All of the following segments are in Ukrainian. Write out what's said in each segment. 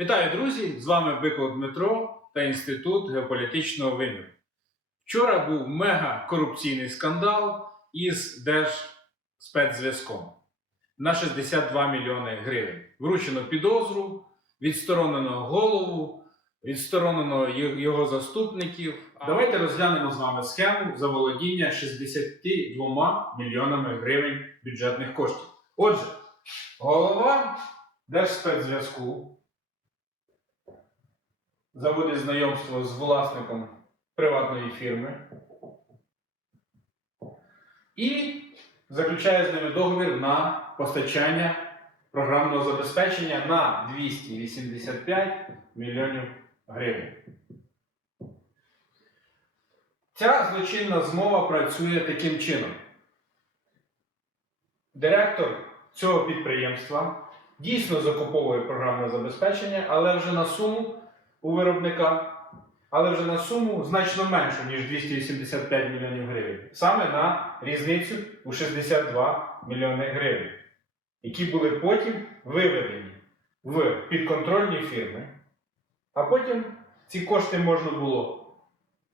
Вітаю, друзі! З вами Биков Дмитро та Інститут геополітичного виміру. Вчора був мега корупційний скандал із Держспецзв'язком на 62 мільйони гривень. Вручено підозру, відсторонено голову, відсторонено його заступників. Давайте розглянемо з вами схему заволодіння 62 мільйонами гривень бюджетних коштів. Отже, голова Держспецзв'язку заводить знайомство з власником приватної фірми і заключає з ними договір на постачання програмного забезпечення на 285 мільйонів гривень. Ця злочинна змова працює таким чином. Директор цього підприємства дійсно закуповує програмне забезпечення, але вже на суму у виробника, але вже на суму значно меншу, ніж 285 мільйонів гривень. Саме на різницю у 62 мільйони гривень, які були потім виведені в підконтрольні фірми, а потім ці кошти можна було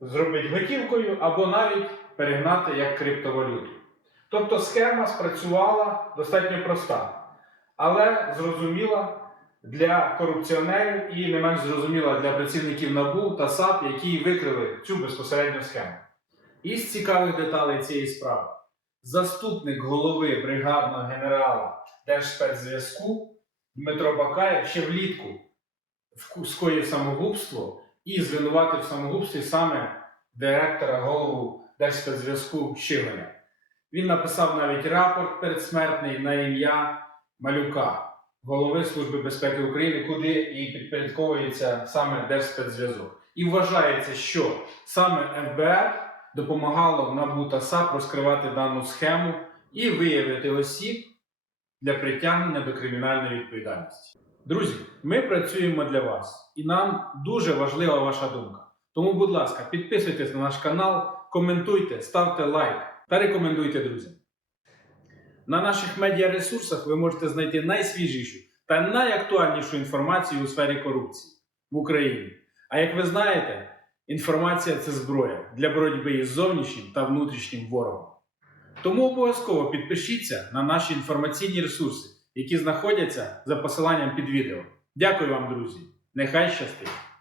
зробити готівкою або навіть перегнати як криптовалюту. Тобто схема спрацювала достатньо проста, але зрозуміла для корупціонерів і не менш зрозуміла для працівників НАБУ та САП, які викрили цю безпосередню схему. Із цікавих деталей цієї справи заступник голови бригадного генерала Держспецзв'язку Дмитро Бакаєв ще влітку скоїв самогубство і звинуватив в самогубстві саме директора голову Держспецзв'язку Щиганя. Він написав навіть рапорт передсмертний на ім'я Малюка, голови Служби безпеки України, куди і підпорядковується саме Держспецзв'язок. І вважається, що саме ФБР допомагало НАБУ та САП розкривати дану схему і виявити осіб для притягнення до кримінальної відповідальності. Друзі, ми працюємо для вас, і нам дуже важлива ваша думка. Тому, будь ласка, підписуйтесь на наш канал, коментуйте, ставте лайк та рекомендуйте друзям. На наших медіаресурсах ви можете знайти найсвіжішу та найактуальнішу інформацію у сфері корупції в Україні. А як ви знаєте, інформація це зброя для боротьби із зовнішнім та внутрішнім ворогом. Тому обов'язково підпишіться на наші інформаційні ресурси, які знаходяться за посиланням під відео. Дякую вам, друзі! Нехай щастить!